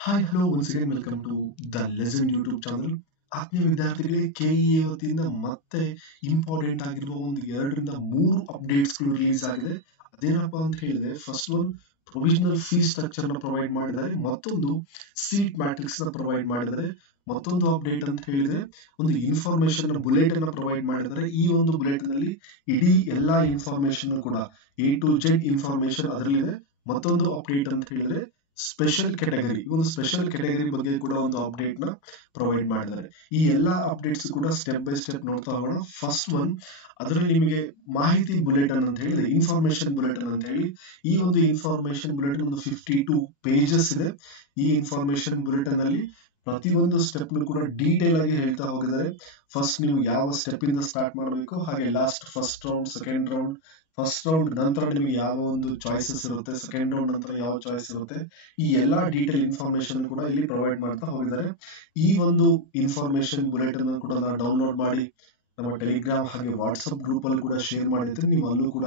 Hi hello once again welcome to the lesson YouTube channel. ಆತ್ಮೀಯ ವಿದ್ಯಾರ್ಥಿಗಳೇ, KEA ವತಿಯಿಂದ ಮತ್ತೆ ಇಂಪಾರ್ಟೆಂಟ್ ಆಗಿರುವ ಒಂದು 2 ರಿಂದ 3 ಅಪ್ಡೇಟ್ಸ್ಗಳು ರಿಲೀಸ್ ಆಗಿದೆ. ಅದೇನಪ್ಪ ಅಂತ ಹೇಳಿದ್ರೆ, first one provisional fee structure ನ ಪ್ರೊವೈಡ್ ಮಾಡಿದ್ದಾರೆ, ಮತ್ತೊಂದು ಸೀಟ್ ಮ್ಯಾಟ್ರಿಕ್ಸ್ ನ ಪ್ರೊವೈಡ್ ಮಾಡಿದ್ದಾರೆ. ಮತ್ತೊಂದು ಅಪ್ಡೇಟ್ ಅಂತ ಹೇಳಿದ್ರೆ ಒಂದು ಇನ್ಫಾರ್ಮೇಶನ್ ಬುಲೆಟ್ ಅನ್ನ ಪ್ರೊವೈಡ್ ಮಾಡಿದ್ದಾರೆ. ಈ ಒಂದು ಬುಲೆಟ್ ನಲ್ಲಿ ಇಡೀ ಎಲ್ಲಾ ಇನ್ಫಾರ್ಮೇಶನ್ ಕೂಡ A to Z ಇನ್ಫಾರ್ಮೇಶನ್ ಅದರಲ್ಲಿದೆ. ಮತ್ತೊಂದು ಅಪ್ಡೇಟ್ ಅಂತ ಹೇಳಿದ್ರೆ ಸ್ಪೆಷಲ್ ಕ್ಯಾಟಗರಿ, ಒಂದು ಸ್ಪೆಷಲ್ ಕ್ಯಾಟಗರಿ ಬಗ್ಗೆ ಕೂಡ ಒಂದು ಅಪ್ಡೇಟ್ ನ ಪ್ರೊವೈಡ್ ಮಾಡಿದ್ದಾರೆ. ಈ ಎಲ್ಲಾ ಅಪ್ಡೇಟ್ಸ್ ಕೂಡ ಸ್ಟೆಪ್ ಬೈ ಸ್ಟೆಪ್ ನೋಡ್ತಾ ಹೋಗೋಣ. ಫಸ್ಟ್ ಒನ್, ಅದರಲ್ಲಿ ನಿಮಗೆ ಮಾಹಿತಿ ಬುಲೆಟಿನ್ ಅಂತ ಹೇಳಿ, ಇನ್ಫಾರ್ಮೇಶನ್ ಬುಲೆಟಿನ್ ಅಂತ ಹೇಳಿ, ಈ ಒಂದು ಇನ್ಫಾರ್ಮೇಶನ್ ಬುಲೆಟಿನ್ ಒಂದು 52 ಪೇಜಸ್ ಇದೆ. ಈ ಇನ್ಫಾರ್ಮೇಶನ್ ಬುಲೆಟಿನ್ ಅಲ್ಲಿ ಪ್ರತಿಯೊಂದು ಸ್ಟೆಪ್ ಕೂಡ ಡೀಟೇಲ್ ಆಗಿ ಹೇಳ್ತಾ ಹೋಗಿದ್ದಾರೆ. ಫಸ್ಟ್ ನೀವು ಯಾವ ಸ್ಟೆಪ್ ಇಂದ ಸ್ಟಾರ್ಟ್ ಮಾಡಬೇಕು, ಹಾಗೆ last first round, second round, first round ನಂತರ ನಿಮಗೆ ಯಾವ ಒಂದು ಚಾಯ್ಸಸ್ ಇರುತ್ತೆ, ಸೆಕೆಂಡ್ ರೌಂಡ್ ನಂತರ ಯಾವ ಚಾಯ್ಸ್ ಇರುತ್ತೆ, ಈ ಎಲ್ಲಾ ಡೀಟೇಲ್ ಇನ್ಫಾರ್ಮೇಶನ್ ಕೂಡ ಇಲ್ಲಿ ಪ್ರೊವೈಡ್ ಮಾಡ್ತಾ ಹೋಗಿದ್ದಾರೆ. ಈ ಒಂದು ಇನ್ಫಾರ್ಮೇಶನ್ ಬುಲೆಟಿನ್ ಕೂಡ ಡೌನ್ಲೋಡ್ ಮಾಡಿ ನಮ್ಮ ಟೆಲಿಗ್ರಾಮ್ ಹಾಗೆ ವಾಟ್ಸ್ಆಪ್ ಗ್ರೂಪ್ ಅಲ್ಲಿ ಕೂಡ ಶೇರ್ ಮಾಡಿದ್ರೆ ನೀವು ಅಲ್ಲೂ ಕೂಡ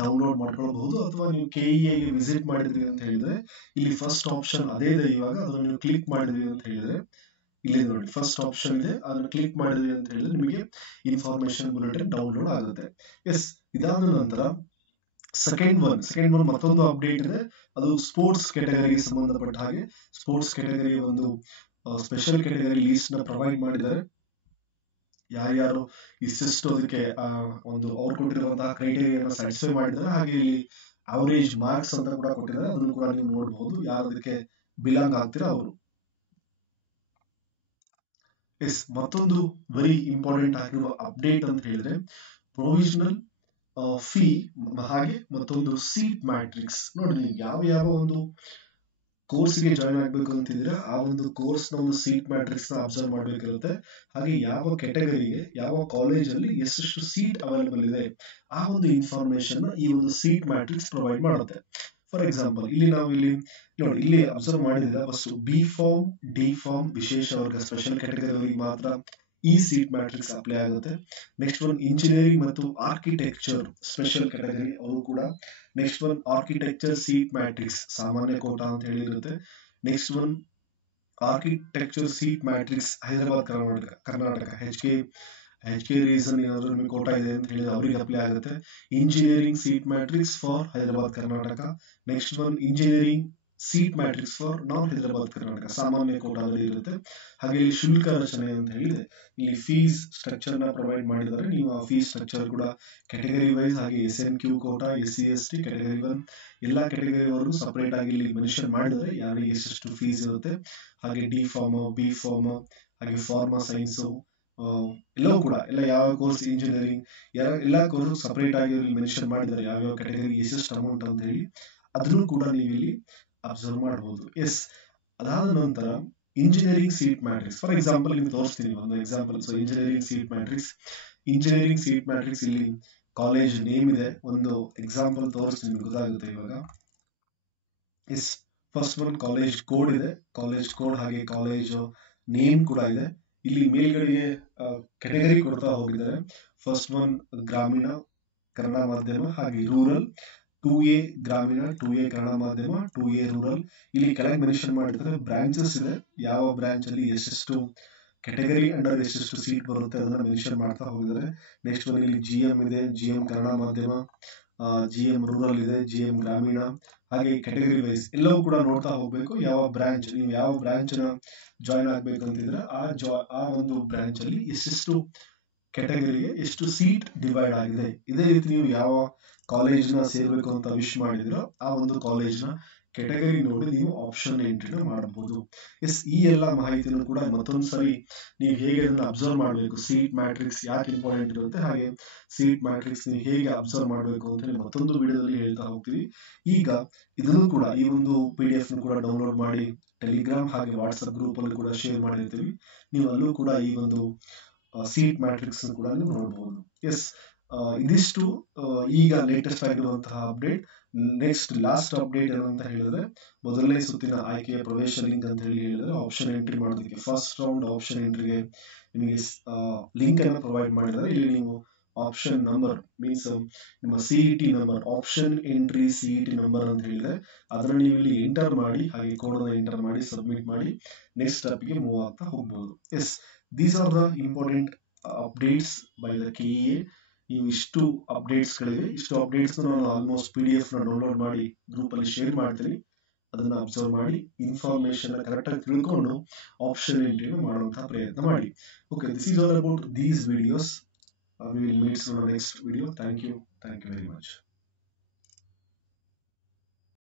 ಡೌನ್ಲೋಡ್ ಮಾಡ್ಕೊಳ್ಬಹುದು. ಅಥವಾ ನೀವು ಕೆಇಎ ಗೆ ವಿಸಿಟ್ ಮಾಡಿದ್ರಿ ಅಂತ ಹೇಳಿದ್ರೆ ಇಲ್ಲಿ ಫಸ್ಟ್ ಆಪ್ಷನ್ ಅದೇ ಇದೆ. ಇವಾಗ ಅದನ್ನು ನೀವು ಕ್ಲಿಕ್ ಮಾಡಿದ್ರಿ ಅಂತ ಹೇಳಿದ್ರೆ ಇಲ್ಲಿ ನೋಡಿ ಫಸ್ಟ್ ಆಪ್ಷನ್ ಇದೆ, ಅದನ್ನು ಕ್ಲಿಕ್ ಮಾಡಿದ್ರಿ ಅಂತ ಹೇಳಿದ್ರೆ ನಿಮಗೆ ಇನ್ಫಾರ್ಮೇಶನ್ ಬುಲೆಟಿನ್ ಡೌನ್ಲೋಡ್ ಆಗುತ್ತೆ. ಎಸ್, ಇದಾದ ನಂತರ ಸೆಕೆಂಡ್ ಒನ್ ಮತ್ತೊಂದು ಅಪ್ಡೇಟ್ ಇದೆ. ಅದು ಸ್ಪೋರ್ಟ್ಸ್ ಕ್ಯಾಟಗರಿಗೆ ಸಂಬಂಧಪಟ್ಟ ಹಾಗೆ ಸ್ಪೋರ್ಟ್ಸ್ ಕ್ಯಾಟಗರಿ ಒಂದು ಸ್ಪೆಷಲ್ ಕ್ಯಾಟಗರಿ ಲೀಸ್ಟ್ ನ ಪ್ರೊವೈಡ್ ಮಾಡಿದ್ದಾರೆ. ಯಾರ್ಯಾರು ಇಷ್ಟಿಷ್ಟು ಅದಕ್ಕೆ ಒಂದು ಅವ್ರು ಕೊಟ್ಟಿರುವಂತಹ ಕ್ರೈಟೇರಿಯಾನ ಸ್ಯಾಟಿಸ್ಫೈ ಮಾಡಿದ್ದಾರೆ, ಹಾಗೆ ಇಲ್ಲಿ ಅವರೇಜ್ ಮಾರ್ಕ್ಸ್ ಅಂತ ಕೂಡ ಕೊಟ್ಟಿದ್ದಾರೆ. ಅದನ್ನು ಕೂಡ ನೀವು ನೋಡಬಹುದು, ಯಾರು ಅದಕ್ಕೆ ಬಿಲಾಂಗ್ ಆಗ್ತೀರಾ ಅವರು. ಎಸ್, ಮತ್ತೊಂದು ವೆರಿ ಇಂಪಾರ್ಟೆಂಟ್ ಆಗಿರುವ ಅಪ್ಡೇಟ್ ಅಂತ ಹೇಳಿದ್ರೆ ಪ್ರೊವಿಷನಲ್ ಫೀ ಹಾಗೆ ಮತ್ತೊಂದು ಸೀಟ್ ಮ್ಯಾಟ್ರಿಕ್ಸ್. ನೋಡಿ, ನೀವು ಯಾವ ಯಾವ ಒಂದು ಕೋರ್ಸ್ಗೆ ಜಾಯ್ನ್ ಆಗ್ಬೇಕು ಅಂತಿದ್ರೆ ಆ ಒಂದು ಕೋರ್ಸ್ ನ ಒಂದು ಸೀಟ್ ಮ್ಯಾಟ್ರಿಕ್ಸ್ ನ ಅಬ್ಸರ್ವ್ ಮಾಡ್ಬೇಕಿರುತ್ತೆ. ಹಾಗೆ ಯಾವ ಕ್ಯಾಟಗರಿಗೆ ಯಾವ ಕಾಲೇಜಲ್ಲಿ ಎಷ್ಟೆಷ್ಟು ಸೀಟ್ ಅವೈಲೇಬಲ್ ಇದೆ ಆ ಒಂದು ಇನ್ಫಾರ್ಮೇಶನ್ ಈ ಒಂದು ಸೀಟ್ ಮ್ಯಾಟ್ರಿಕ್ಸ್ ಪ್ರೊವೈಡ್ ಮಾಡುತ್ತೆ. ಫಾರ್ ಎಕ್ಸಾಂಪಲ್, ಇಲ್ಲಿ ನಾವು ಇಲ್ಲಿ ನೋಡಿ, ಇಲ್ಲಿ ಅಬ್ಸರ್ವ್ ಮಾಡಿದ್ರೆ first B form, D form, ವಿಶೇಷ ವರ್ಗ ಸ್ಪೆಷಲ್ ಕ್ಯಾಟಗರಿ ಮಾತ್ರ ಈ ಸೀಟ್ ಮ್ಯಾಟ್ರಿಕ್ಸ್ ಅಪ್ಲೈ ಆಗುತ್ತೆ. ನೆಕ್ಸ್ಟ್ ಒನ್ ಇಂಜಿನಿಯರಿಂಗ್ ಮತ್ತು ಆರ್ಕಿಟೆಕ್ಚರ್ ಸ್ಪೆಷಲ್ ಕ್ಯಾಟಗರಿ ಅವರು ಕೂಡ. Next one architecture seat matrix ಸಾಮಾನ್ಯ ಕೋಟಾ ಅಂತ ಹೇಳಿರುತ್ತೆ. Next one architecture seat matrix Hyderabad Karnataka H K reason ಏನಾದ್ರು ನಿಮಗೆ ಕೋಟಾ ಇದೆ ಅಂತ ಹೇಳಿದ್ರೆ ಅವರಿಗೆ ಅಪ್ಲೈ ಆಗುತ್ತೆ. Engineering seat matrix for Hyderabad Karnataka. Next one engineering seat matrix for non Hyderabad Karnataka ಸಾಮಾನ್ಯ ಕೋಟಾದಲ್ಲಿ ಇರುತ್ತೆ. ಹಾಗೆ ಇಲ್ಲಿ ಶುಲ್ಕ ರಚನೆ ಅಂತ ಹೇಳಿದೆ, ಇಲ್ಲಿ ಫೀಸ್ ಸ್ಟ್ರಕ್ಚರ್ ನ ಪ್ರೊವೈಡ್ ಮಾಡಿದ್ದಾರೆ. ನೀವು ಆ ಫೀಸ್ ಸ್ಟ್ರಕ್ಚರ್ ಕೂಡ ಕ್ಯಾಟಗರಿ ವೈಸ್ ಹಾಗೆ SNQ quota, SC ST category 1 ಎಲ್ಲಾ ಕ್ಯಾಟಗರಿವರೆಗೂ ಸಪರೇಟ್ ಆಗಿ ಇಲ್ಲಿ ಮೆನ್ಷನ್ ಮಾಡಿದ್ದಾರೆ ಯಾರಿಗೆ ಎಷ್ಟೆಷ್ಟು ಫೀಸ್ ಇರುತ್ತೆ. ಹಾಗೆ ಡಿ ಫಾರ್ಮ್, ಬಿ ಫಾರ್ಮ್, ಹಾಗೆ ಫಾರ್ಮಾ ಸೈನ್ಸ್ ಎಲ್ಲವೂ ಕೂಡ ಯಾವ ಕೋರ್ಸ್ ಇಂಜಿನಿಯರಿಂಗ್ ಎಲ್ಲಾ ಕೋರ್ಸ್ ಸಪರೇಟ್ ಆಗಿ ಮೆನ್ಷನ್ ಮಾಡಿದ್ದಾರೆ ಯಾವ್ಯಾವ ಕ್ಯಾಟಗರಿ ಎಷ್ಟೆಷ್ಟು ಅಮೌಂಟ್ ಅಂತ ಹೇಳಿ. ಅದನ್ನು ಕೂಡ ನೀವು ಇಲ್ಲಿ ಅಬ್ಸರ್ವ್ ಮಾಡಬಹುದು. ಎಸ್, ಅದಾದ ನಂತರ engineering seat matrix for example ನಿಮ್ಗೆ ತೋರಿಸ್ತೀನಿ ಒಂದು example. So engineering seat matrix ಇಲ್ಲಿ ಕಾಲೇಜ್ ನೇಮ್ ಇದೆ, ಒಂದು ಎಕ್ಸಾಂಪಲ್ ತೋರಿಸ್ತೀನಿ ಗೊತ್ತಾಗುತ್ತೆ ಇವಾಗ. Yes, first one college code ಇದೆ, ಕಾಲೇಜ್ ಕೋಡ್ ಹಾಗೆ ಕಾಲೇಜ್ ನೇಮ್ ಕೂಡ ಇದೆ. ಇಲ್ಲಿ ಮೇಲ್ಗಡೆಗೆ ಕ್ಯಾಟಗರಿ ಕೊಡ್ತಾ ಹೋಗಿದ್ದಾರೆ. ಫಸ್ಟ್ ಒನ್ ಗ್ರಾಮೀಣ ಕನ್ನಡ ಮಾಧ್ಯಮ ಹಾಗೆ ರೂರಲ್, 2A ಗ್ರಾಮೀಣ, 2A ಕನ್ನಡ ಮಾಧ್ಯಮ, 2A ರೂರಲ್. ಇಲ್ಲಿ ಕೆಳಗೆ ಮೆನ್ಷನ್ ಮಾಡಿದ್ರೆ ಬ್ರಾಂಚಸ್ ಇದೆ, ಯಾವ ಬ್ರಾಂಚ್ ಅಲ್ಲಿ ಎಷ್ಟೆಷ್ಟು ಕ್ಯಾಟಗರಿ ಅಂಡರ್ ಎಷ್ಟೆಷ್ಟು ಸೀಟ್ ಬರುತ್ತೆ ಅದನ್ನ ಮೆನ್ಷನ್ ಮಾಡ್ತಾ ಹೋಗಿದ್ದಾರೆ. ನೆಕ್ಸ್ಟ್ ಒನ್ ಇಲ್ಲಿ GM ಇದೆ, GM ಕನ್ನಡ ಮಾಧ್ಯಮ, GM ರೂರಲ್ ಇದೆ, GM ಗ್ರಾಮೀಣ, ಹಾಗೆ ಕ್ಯಾಟಗರಿ ವೈಸ್ ಎಲ್ಲವೂ ಕೂಡ ನೋಡ್ತಾ ಹೋಗ್ಬೇಕು. ಯಾವ ಬ್ರಾಂಚ್ ನೀವು ಯಾವ ಬ್ರಾಂಚ್ ನ ಜಾಯ್ನ್ ಆಗ್ಬೇಕು ಅಂತಿದ್ರೆ ಆ ಒಂದು ಬ್ರಾಂಚ್ ಅಲ್ಲಿ ಎಷ್ಟೆಷ್ಟು ಕ್ಯಾಟಗರಿಗೆ ಎಷ್ಟು ಸೀಟ್ ಡಿವೈಡ್ ಆಗಿದೆ. ಇದೇ ರೀತಿ ನೀವು ಯಾವ ಕಾಲೇಜ್ ನ ಸೇರ್ಬೇಕು ಅಂತ ವಿಶ್ ಮಾಡಿದಿರೋ ಆ ಒಂದು ಕಾಲೇಜ್ ನ ಕ್ಯಾಟಗರಿ ನೋಡಿ ನೀವು ಆಪ್ಷನ್ ಎಂಟ್ರಿನ ಮಾಡಬಹುದು. ಎಸ್, ಈ ಎಲ್ಲ ಮಾಹಿತಿಯನ್ನು ಕೂಡ ಮತ್ತೊಂದ್ಸರಿ ನೀವು ಹೇಗೆ ಅದನ್ನ ಅಬ್ಸರ್ವ್ ಮಾಡಬೇಕು, ಸೀಟ್ ಮ್ಯಾಟ್ರಿಕ್ಸ್ ಯಾಕೆ ಇಂಪಾರ್ಟೆಂಟ್ ಇರುತ್ತೆ, ಹಾಗೆ ಸೀಟ್ ಮ್ಯಾಟ್ರಿಕ್ಸ್ ನೀವು ಹೇಗೆ ಅಬ್ಸರ್ವ್ ಮಾಡಬೇಕು ಅಂತ ಹೇಳಿ ಮತ್ತೊಂದು ವಿಡಿಯೋದಲ್ಲಿ ಹೇಳ್ತಾ ಹೋಗ್ತೀವಿ. ಈಗ ಇದನ್ನು ಕೂಡ ಈ ಒಂದು PDF ಕೂಡ ಡೌನ್ಲೋಡ್ ಮಾಡಿ ಟೆಲಿಗ್ರಾಮ್ ಹಾಗೆ ವಾಟ್ಸ್ಆಪ್ ಗ್ರೂಪ್ ಅಲ್ಲಿ ಕೂಡ ಶೇರ್ ಮಾಡಿರ್ತೀವಿ. ನೀವು ಅಲ್ಲೂ ಕೂಡ ಈ ಒಂದು ಸೀಟ್ ಮ್ಯಾಟ್ರಿಕ್ಸ್ ಕೂಡ ನೀವು ನೋಡಬಹುದು. ಎಸ್, ಇದಿಷ್ಟು ಈಗ ಲೇಟೆಸ್ಟ್ ಆಗಿರುವಂತಹ ಅಪ್ಡೇಟ್. ನೆಕ್ಸ್ಟ್ ಲಾಸ್ಟ್ ಅಪ್ಡೇಟ್ ಏನಂತ ಹೇಳಿದ್ರೆ ಮೊದಲನೇ ಸುತ್ತಿನ ಆಯ್ಕೆಯ ಪ್ರವೇಶ ಲಿಂಕ್ ಅಂತ ಹೇಳಿದ್ರೆ ಆಪ್ಷನ್ ಎಂಟ್ರಿ ಮಾಡೋದಕ್ಕೆ ಫಸ್ಟ್ ರೌಂಡ್ ಆಪ್ಷನ್ ಎಂಟ್ರಿಗೆ ನಿಮಗೆ ಲಿಂಕ್ ಅನ್ನು ಪ್ರೊವೈಡ್ ಮಾಡಿದ್ದಾರೆ. ಇಲ್ಲಿ ನೀವು ಆಪ್ಷನ್ ನಂಬರ್ ಮೀನ್ಸ್ ನಿಮ್ಮ C E T number, option entry C E T number ಅಂತ ಹೇಳಿದ್ರೆ ಅದನ್ನ ನೀವು ಇಲ್ಲಿ ಎಂಟರ್ ಮಾಡಿ, ಹಾಗೆ ಕೋಡ್ ಎಂಟರ್ ಮಾಡಿ ಸಬ್ಮಿಟ್ ಮಾಡಿ ನೆಕ್ಸ್ಟ್ ಸ್ಟೆಪ್ಗೆ ಮೂವ್ ಆಗ್ತಾ ಹೋಗ್ಬೋದು. Yes, these are the important updates by the KEA. ನೀವು ಇಷ್ಟು ಅಪ್ಡೇಟ್ಸ್ಗಳಿವೆ. ಇಷ್ಟು ಅಪ್ಡೇಟ್ಸ್ ನಾನು ಆಲ್ಮೋಸ್ಟ್ PDF ನ ಡೌನ್ಲೋಡ್ ಮಾಡಿ ಗ್ರೂಪ್ ಅಲ್ಲಿ ಶೇರ್ ಮಾಡ್ತೀನಿ. ಅದನ್ನ ಅಬ್ಸರ್ವ್ ಮಾಡಿ ಇನ್ಫಾರ್ಮೇಶನ್ ಕರೆಕ್ಟ್ ಆಗಿ ತಿಳ್ಕೊಂಡು ಆಪ್ಷನ್ ಎಂಟ್ರಿನ ಮಾಡುವಂತಹ ಪ್ರಯತ್ನ ಮಾಡಿ. Okay, this is all about these videos. We will meet soon on the next video. Thank you very much.